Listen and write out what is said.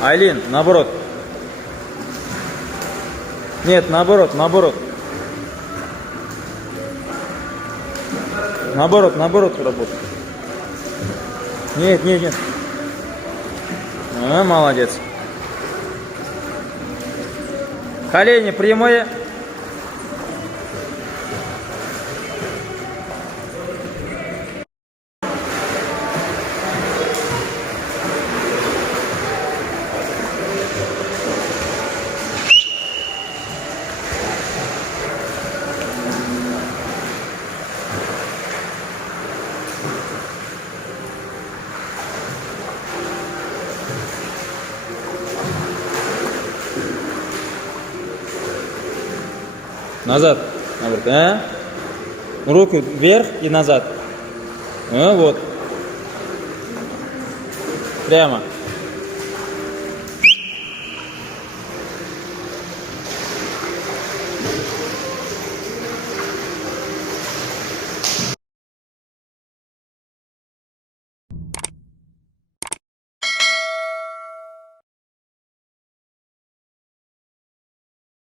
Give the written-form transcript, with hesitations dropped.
Айлин, наоборот. Нет, наоборот, наоборот. Наоборот работай. Нет, нет, нет. Молодец. Колени прямые. Назад. Наоборот. Руку вверх и назад. Вот. Прямо.